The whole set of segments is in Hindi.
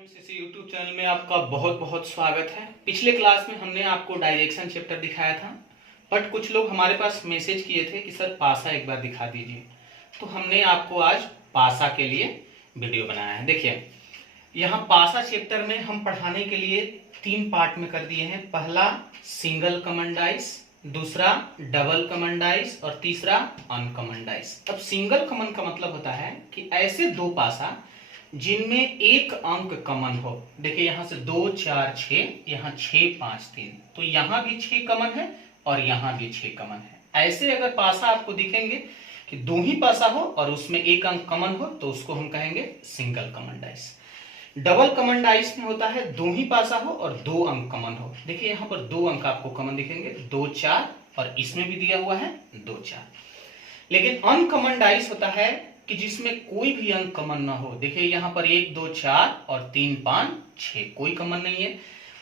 एमसीसी यूट्यूब चैनल में आपका बहुत बहुत स्वागत है। पिछले क्लास में हमने आपको डायरेक्शन चैप्टर दिखाया था, बट कुछ लोग हमारे पास मैसेज किए थे कि सर पासा एक बार दिखा दीजिए, तो हमने आपको आज पासा के लिए वीडियो बनाया है। देखिए, यहाँ पासा चैप्टर में हम पढ़ाने के लिए 3 पार्ट में कर दिए हैं। पहला सिंगल कॉमन डाइस, दूसरा डबल कॉमन डाइस और तीसरा अनकॉमन डाइस। अब सिंगल कॉमन का मतलब होता है कि ऐसे 2 पासा जिनमें एक अंक कॉमन हो। देखिए यहाँ से 2 4 6, यहाँ 6 5 3, तो यहाँ भी 6 कॉमन है और यहाँ भी 6 कॉमन है। ऐसे अगर पासा आपको दिखेंगे कि 2 ही पासा हो और उसमें एक अंक कॉमन हो, तो उसको हम कहेंगे single common dice. Double common dice में होता है 2 ही पासा हो और 2 अंक कॉमन हो। देखिए यहाँ पर 2 अंक आपको कॉमन दिखेंगे, 2 4, और इसमें भी दिया हुआ है 2 4। लेकिन अनकॉमन डाइस होता है कि जिसमें कोई भी अंक कॉमन ना हो। देखिए यहाँ पर 1 2 4 और 3 5 6, कोई कॉमन नहीं है।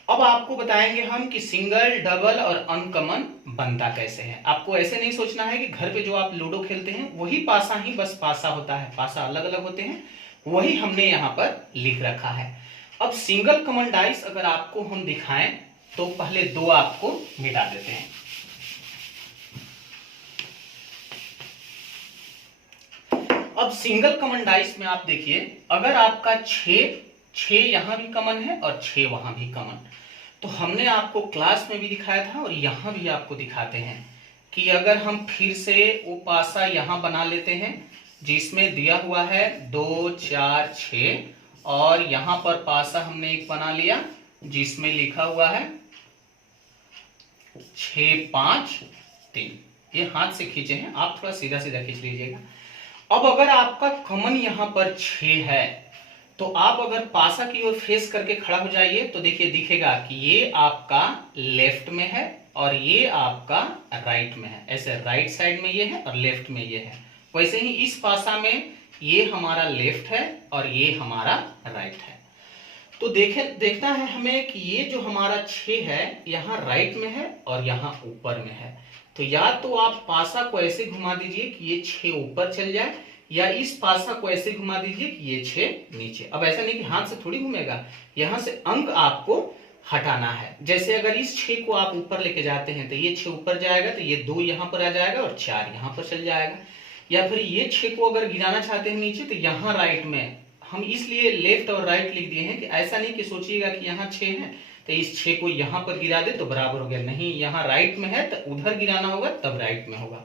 अब आपको बताएंगे हम कि सिंगल, डबल और अनकॉमन बनता कैसे है। आपको ऐसे नहीं सोचना है कि घर पे जो आप लूडो खेलते हैं वही पासा ही बस पासा होता है, पासा अलग अलग होते हैं, वही हमने यहाँ पर लिख रखा है। अब सिंगल कॉमन डाइस अगर आपको हम दिखाएं तो पहले 2 आपको मिटा देते हैं। अब सिंगल कॉमन डाइस में आप देखिए, अगर आपका 6 यहां भी कॉमन है और 6 वहां भी कॉमन, तो हमने आपको क्लास में भी दिखाया था और यहां भी आपको दिखाते हैं कि अगर हम फिर से वो पासा यहां बना लेते हैं जिसमें दिया हुआ है 2 4 6, और यहां पर पासा हमने एक बना लिया जिसमें लिखा हुआ है 6 5 3। ये हाथ से खींचे हैं, आप थोड़ा सीधा सीधा खींच लीजिएगा। अब अगर आपका कॉमन यहां पर 6 है, तो आप अगर पासा की ओर फेस करके खड़ा हो जाइए तो देखिए दिखेगा कि ये आपका लेफ्ट में है और ये आपका राइट में है। ऐसे राइट साइड में ये है और लेफ्ट में ये है। वैसे ही इस पासा में ये हमारा लेफ्ट है और ये हमारा राइट है। तो देखना है हमें कि ये जो हमारा 6 है यहाँ राइट में है और यहाँ ऊपर में है। तो या तो आप पासा को ऐसे घुमा दीजिए कि ये 6 ऊपर चल जाए, या इस पासा को ऐसे घुमा दीजिए कि ये 6 नीचे। अब ऐसा नहीं कि हाथ से थोड़ी घूमेगा, यहां से अंक आपको हटाना है। जैसे अगर इस 6 को आप ऊपर लेके जाते हैं तो ये 6 ऊपर जाएगा, तो ये 2 यहां पर आ जाएगा और 4 यहां पर चल जाएगा। या फिर ये 6 को अगर गिराना चाहते हैं नीचे, तो यहाँ राइट में हम इसलिए लेफ्ट और राइट लिख दिए हैं कि ऐसा नहीं कि सोचिएगा कि यहाँ 6 है तो इस 6 को यहां पर गिरा दे तो बराबर हो गया। नहीं, यहाँ राइट में है तो उधर गिराना होगा, तब राइट में होगा।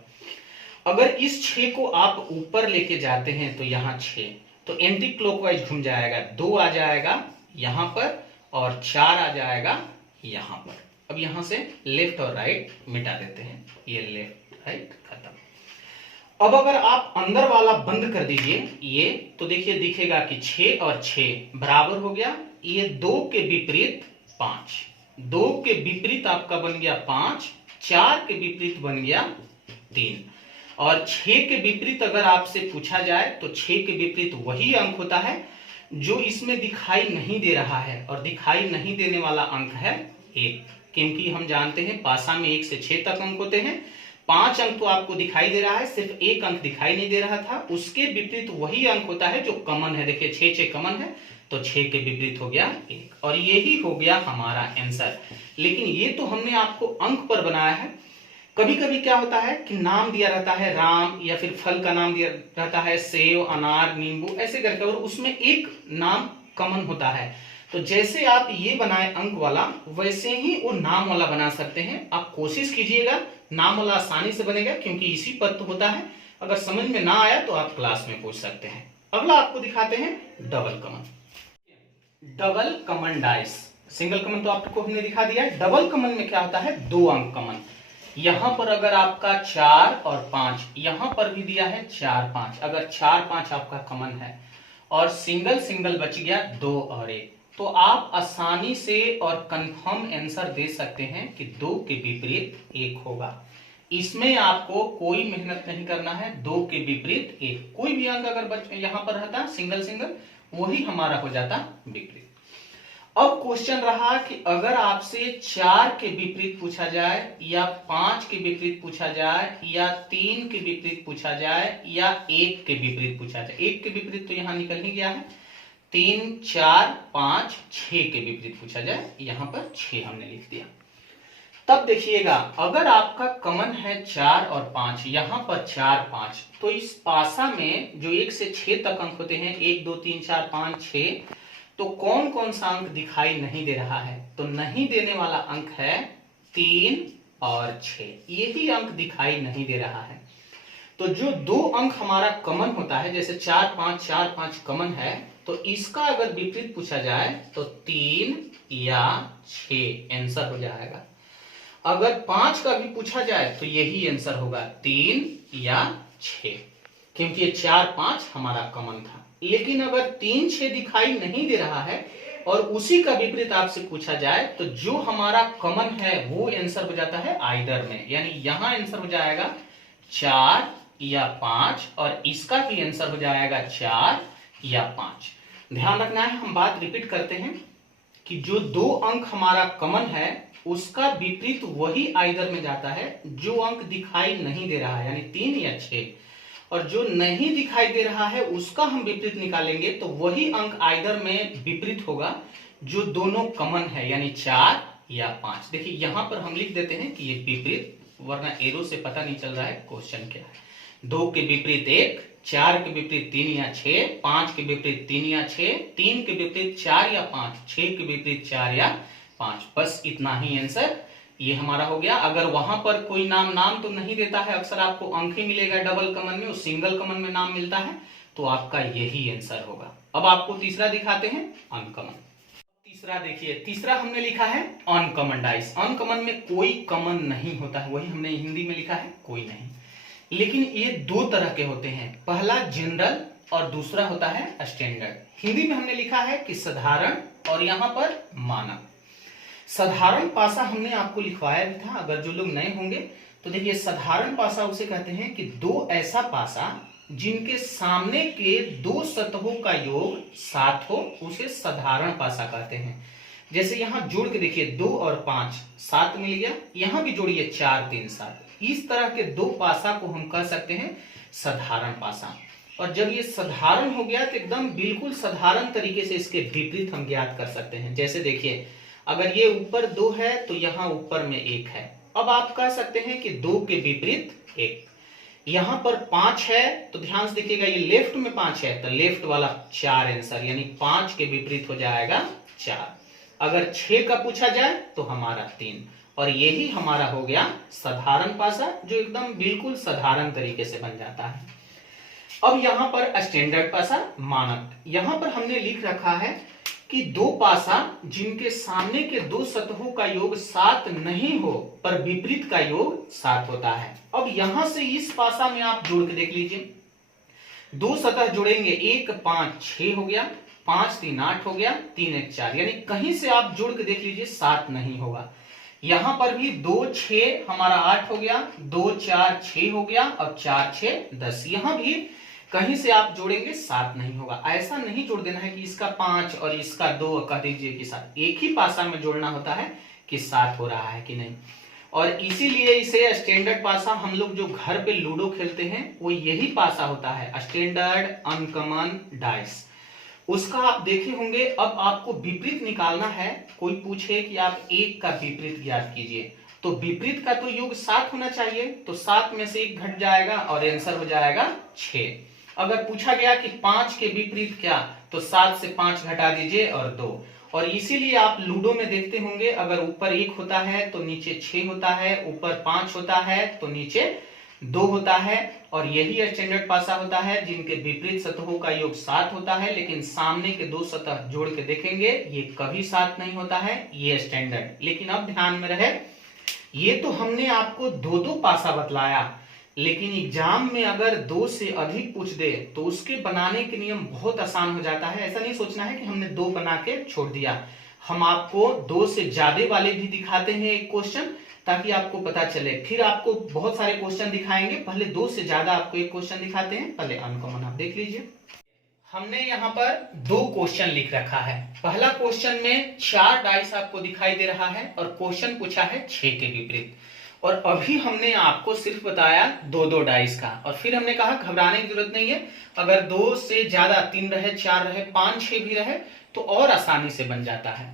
अगर इस 6 को आप ऊपर लेके जाते हैं तो यहाँ 6, तो एंटी क्लॉकवाइज घूम जाएगा, 2 आ जाएगा यहाँ पर और 4 आ जाएगा यहाँ पर। अब यहाँ से लेफ्ट और राइट मिटा देते हैं, ये लेफ्ट राइट खत्म। अब अगर आप अंदर वाला बंद कर दीजिए ये, तो देखिए दिखेगा कि 6 और 6 बराबर हो गया। ये 2 के विपरीत 5, 2 के विपरीत आपका बन गया 5, 4 के विपरीत बन गया 3, और 6 के विपरीत अगर आपसे पूछा जाए तो 6 के विपरीत वही अंक होता है जो इसमें दिखाई नहीं दे रहा है, और दिखाई नहीं देने वाला अंक है 1, क्योंकि हम जानते हैं पासा में 1 से 6 तक अंक होते हैं। 5 अंक तो आपको दिखाई दे रहा है, सिर्फ 1 अंक दिखाई नहीं दे रहा था। उसके विपरीत वही अंक होता है जो कॉमन है। देखिए 6 6 कॉमन है, तो 6 के विपरीत हो गया 1, और यही हो गया हमारा आंसर। लेकिन ये तो हमने आपको अंक पर बनाया है। कभी कभी क्या होता है कि नाम दिया रहता है राम, या फिर फल का नाम दिया रहता है सेव, अनार, नींबू, ऐसे करके, और उसमें एक नाम कॉमन होता है। तो जैसे आप ये बनाए अंक वाला, वैसे ही वो नाम वाला बना सकते हैं। आप कोशिश कीजिएगा, नाम वाला आसानी से बनेगा क्योंकि इसी पर तो होता है। अगर समझ में ना आया तो आप क्लास में पूछ सकते हैं। अगला आपको दिखाते हैं double common. Double common dice, single common तो आपको हमने दिखा दिया है। डबल कॉमन में क्या होता है, 2 अंक कॉमन। यहां पर अगर आपका 4 और 5, यहां पर भी दिया है 4 5, अगर 4 5 आपका कॉमन है और सिंगल सिंगल बच गया 2 और 1, तो आप आसानी से और कंफर्म आंसर दे सकते हैं कि 2 के विपरीत 1 होगा। इसमें आपको कोई मेहनत नहीं करना है। 2 के विपरीत 1, कोई भी अंक अगर यहां पर रहता सिंगल सिंगल, वही हमारा हो जाता विपरीत। अब क्वेश्चन रहा कि अगर आपसे 4 के विपरीत पूछा जाए, या 5 के विपरीत पूछा जाए, या 3 के विपरीत पूछा जाए, या 1 के विपरीत पूछा जाए। 1 के विपरीत तो यहां निकल ही गया है, 3, 4, 5, 6 के विपरीत पूछा जाए, यहां पर 6 हमने लिख दिया। तब देखिएगा अगर आपका कॉमन है 4 और 5, यहां पर 4, 5, तो इस पासा में जो 1 से 6 तक अंक होते हैं, 1, 2, 3, 4, 5, 6, तो कौन कौन सा अंक दिखाई नहीं दे रहा है? तो नहीं देने वाला अंक है 3 और 6, यही अंक दिखाई नहीं दे रहा है। तो जो दो अंक हमारा कॉमन होता है, जैसे 4, 5, 4, 5 कॉमन है, तो इसका अगर विपरीत पूछा जाए तो 3 या 6 आंसर हो जाएगा। अगर 5 का भी पूछा जाए तो यही आंसर होगा, 3 या 6, क्योंकि ये 4, 5 हमारा कॉमन था। लेकिन अगर 3, 6 दिखाई नहीं दे रहा है और उसी का विपरीत आपसे पूछा जाए, तो जो हमारा कॉमन है वो आंसर हो जाता है आइदर में, यानी यहां आंसर हो जाएगा 4 या 5 और इसका भी आंसर हो जाएगा 4 या 5। ध्यान रखना है, हम बात रिपीट करते हैं कि जो दो अंक हमारा कॉमन है उसका विपरीत वही आइदर में जाता है जो अंक दिखाई नहीं दे रहा है, यानी 3 या 6, और जो नहीं दिखाई दे रहा है उसका हम विपरीत निकालेंगे तो वही अंक आइदर में विपरीत होगा जो दोनों कॉमन है, यानी 4 या 5। देखिए यहां पर हम लिख देते हैं कि ये विपरीत, वरना एरो से पता नहीं चल रहा है क्वेश्चन क्या है। 2 के विपरीत 1, 4 के विपरीत 3 या 6, 5 के विपरीत 3 या 6, 3 के विपरीत 4 या 5, 6 के विपरीत 4 या 5, बस इतना ही आंसर ये हमारा हो गया। अगर वहां पर कोई नाम तो नहीं देता है, अक्सर आपको अंक ही मिलेगा डबल कॉमन में, उस सिंगल कॉमन में नाम मिलता है, तो आपका यही आंसर होगा। अब आपको तीसरा दिखाते हैं, अनकॉमन। तीसरा देखिए, तीसरा हमने लिखा है अनकॉमन डाइस। अनकॉमन में कोई कॉमन नहीं होता है, वही हमने हिंदी में लिखा है कोई नहीं, लेकिन ये दो तरह के होते हैं, पहला जनरल और दूसरा होता है स्टैंडर्ड। हिंदी में हमने लिखा है कि साधारण और यहां पर मानक। साधारण पासा हमने आपको लिखवाया भी था, अगर जो लोग नए होंगे तो देखिए, साधारण पासा उसे कहते हैं कि दो ऐसा पासा जिनके सामने के दो सतहों का योग 7 हो, उसे साधारण पासा कहते हैं। जैसे यहां जोड़ के देखिए, 2 और 5 7 मिल गया, यहां भी जोड़िए 4, 3, 7, इस तरह के दो पासा को हम कह सकते हैं साधारण पासा। और जब ये साधारण हो गया तो एकदम बिल्कुल साधारण तरीके से इसके विपरीत हम ज्ञात कर सकते हैं। जैसे देखिए, अगर ये ऊपर 2 है तो यहां ऊपर में 1 है, अब आप कह सकते हैं कि 2 के विपरीत 1। यहां पर 5 है तो ध्यान से देखिएगा, ये लेफ्ट में 5 है तो लेफ्ट वाला 4 आंसर, यानी 5 के विपरीत हो जाएगा 4। अगर 6 का पूछा जाए तो हमारा 3, और यही हमारा हो गया साधारण पासा, जो एकदम बिल्कुल साधारण तरीके से बन जाता है। अब यहां पर स्टैंडर्ड पासा, मानक। यहां पर हमने लिख रखा है कि दो पासा जिनके सामने के दो सतहों का योग 7 नहीं हो पर विपरीत का योग 7 होता है। अब यहां से इस पासा में आप जोड़ के देख लीजिए, दो सतह जोड़ेंगे, 1, 5, 6 हो गया, 5, 3, 8 हो गया, 3, 1, 4, यानी कहीं से आप जोड़ के देख लीजिए 7 नहीं होगा। यहां पर भी 2, 6 हमारा 8 हो गया, 2, 4, 6 हो गया, और 4, 6, 10, यहां भी कहीं से आप जोड़ेंगे 7 नहीं होगा। ऐसा नहीं जोड़ देना है कि इसका 5 और इसका 2 कह दीजिए कि 7, एक ही पासा में जोड़ना होता है कि 7 हो रहा है कि नहीं। और इसीलिए इसे स्टैंडर्ड पासा, हम लोग जो घर पे लूडो खेलते हैं वो यही पासा होता है, स्टैंडर्ड अनकॉमन डाइस। उसका आप देखे होंगे। अब आपको विपरीत निकालना है, कोई पूछे कि आप 1 का विपरीत ज्ञात कीजिए, तो विपरीत का तो योग 7 होना चाहिए, तो 7 में से 1 घट जाएगा और आंसर हो जाएगा 6। अगर पूछा गया कि 5 के विपरीत क्या, तो 7 से 5 घटा दीजिए और 2। और इसीलिए आप लूडो में देखते होंगे, अगर ऊपर 1 होता है तो नीचे 6 होता है, ऊपर 5 होता है तो नीचे 2 होता है। और यही स्टैंडर्ड पासा होता है जिनके विपरीत सतहों का योग 7 होता है, लेकिन सामने के दो सतह जोड़ के देखेंगे ये कभी 7 नहीं होता है, ये स्टैंडर्ड। लेकिन अब ध्यान में रहे, ये तो हमने आपको 2-2 पासा बतलाया, लेकिन एग्जाम में अगर 2 से अधिक पूछ दे तो उसके बनाने के नियम बहुत आसान हो जाता है। ऐसा नहीं सोचना है कि हमने 2 बना के छोड़ दिया, हम आपको 2 से ज्यादा वाले भी दिखाते हैं एक क्वेश्चन, ताकि आपको पता चले। फिर आपको बहुत सारे क्वेश्चन दिखाएंगे, पहले 2 से ज्यादा आपको एक क्वेश्चन दिखाते हैं। पहले अनकॉमन आप देख लीजिए, हमने यहाँ पर 2 क्वेश्चन लिख रखा है। पहला क्वेश्चन में 4 डाइस आपको दिखाई दे रहा है और क्वेश्चन पूछा है 6 के विपरीत, और अभी हमने आपको सिर्फ बताया 2-2 डाइस का, और फिर हमने कहा घबराने की जरूरत नहीं है, अगर 2 से ज्यादा 3 रहे, 4 रहे, 5, 6 भी रहे तो और आसानी से बन जाता है,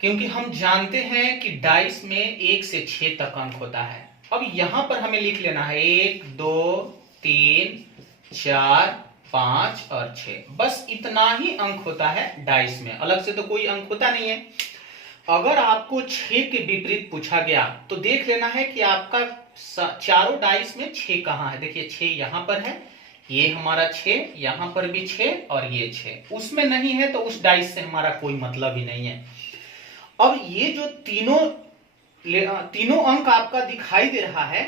क्योंकि हम जानते हैं कि डाइस में 1 से 6 तक अंक होता है। अब यहां पर हमें लिख लेना है 1, 2, 3, 4, 5 और 6, बस इतना ही अंक होता है डाइस में, अलग से तो कोई अंक होता नहीं है। अगर आपको 6 के विपरीत पूछा गया तो देख लेना है कि आपका चारों डाइस में 6 कहां है। देखिए 6 यहां पर है, ये हमारा 6, यहां पर भी 6 और ये 6, उसमें नहीं है तो उस डाइस से हमारा कोई मतलब ही नहीं है। अब ये जो तीनों अंक आपका दिखाई दे रहा है,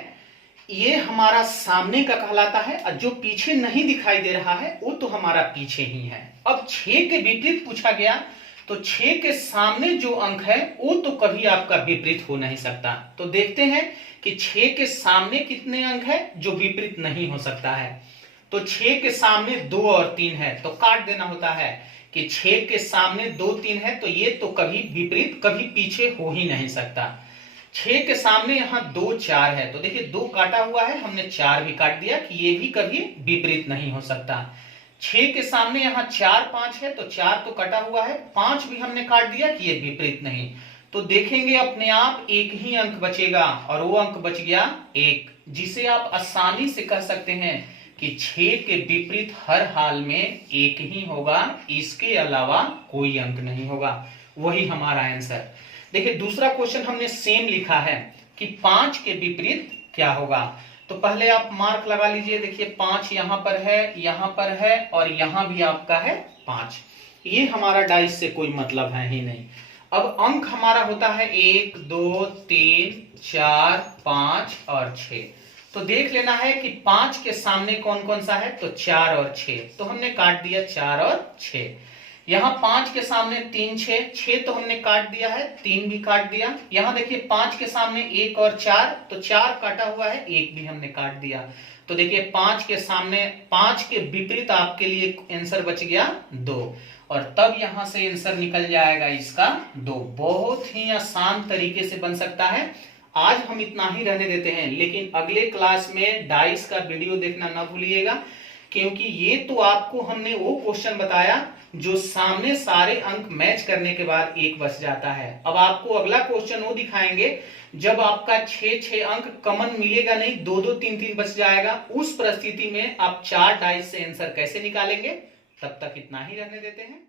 ये हमारा सामने का कहलाता है, और जो पीछे नहीं दिखाई दे रहा है वो तो हमारा पीछे ही है। अब 6 के विपरीत पूछा गया तो 6 के सामने जो अंक है वो तो कभी आपका विपरीत हो नहीं सकता। तो देखते हैं कि 6 के सामने कितने अंक है जो विपरीत नहीं हो सकता है। तो 6 के सामने 2 और 3 है तो काट देना होता है कि 6 के सामने 2, 3 है तो ये तो कभी विपरीत, कभी पीछे हो ही नहीं सकता। 6 के सामने यहाँ 2, 4 है तो देखिए 2 काटा हुआ है, हमने 4 भी काट दिया कि ये भी कभी विपरीत नहीं हो सकता। 6 के सामने यहाँ 4, 5 है तो 4 तो कटा हुआ है, 5 भी हमने काट दिया कि ये विपरीत नहीं। तो देखेंगे अपने आप एक ही अंक बचेगा, और वो अंक बच गया 1, जिसे आप आसानी से कह सकते हैं कि 6 के विपरीत हर हाल में 1 ही होगा, इसके अलावा कोई अंक नहीं होगा। वही हमारा आंसर। देखिए दूसरा क्वेश्चन हमने सेम लिखा है कि 5 के विपरीत क्या होगा। तो पहले आप मार्क लगा लीजिए। देखिए 5 यहां पर है और यहां भी आपका है 5, ये हमारा डाइस से कोई मतलब है ही नहीं। अब अंक हमारा होता है 1, 2, 3, 4, 5 और 6। तो देख लेना है कि 5 के सामने कौन कौन सा है, तो 4 और 6, तो हमने काट दिया 4 और 6। यहाँ 5 के सामने 3, 6 तो हमने काट दिया है, 3 भी काट दिया। यहाँ देखिए 5 के सामने 1 और 4, तो 4 काटा हुआ है, 1 भी हमने काट दिया। तो देखिए 5 के सामने 5 के विपरीत आपके लिए आंसर बच गया 2, और तब यहां से आंसर निकल जाएगा इसका 2। बहुत ही आसान तरीके से बन सकता है। आज हम इतना ही रहने देते हैं, लेकिन अगले क्लास में डाइस का वीडियो देखना ना भूलिएगा, क्योंकि ये तो आपको हमने वो क्वेश्चन बताया जो सामने सारे अंक मैच करने के बाद 1 बच जाता है। अब आपको अगला क्वेश्चन वो दिखाएंगे जब आपका 6 अंक कॉमन मिलेगा नहीं, 2, 3 बच जाएगा। उस परिस्थिति में आप 4 डाइस से आंसर कैसे निकालेंगे। तब तक इतना ही रहने देते हैं।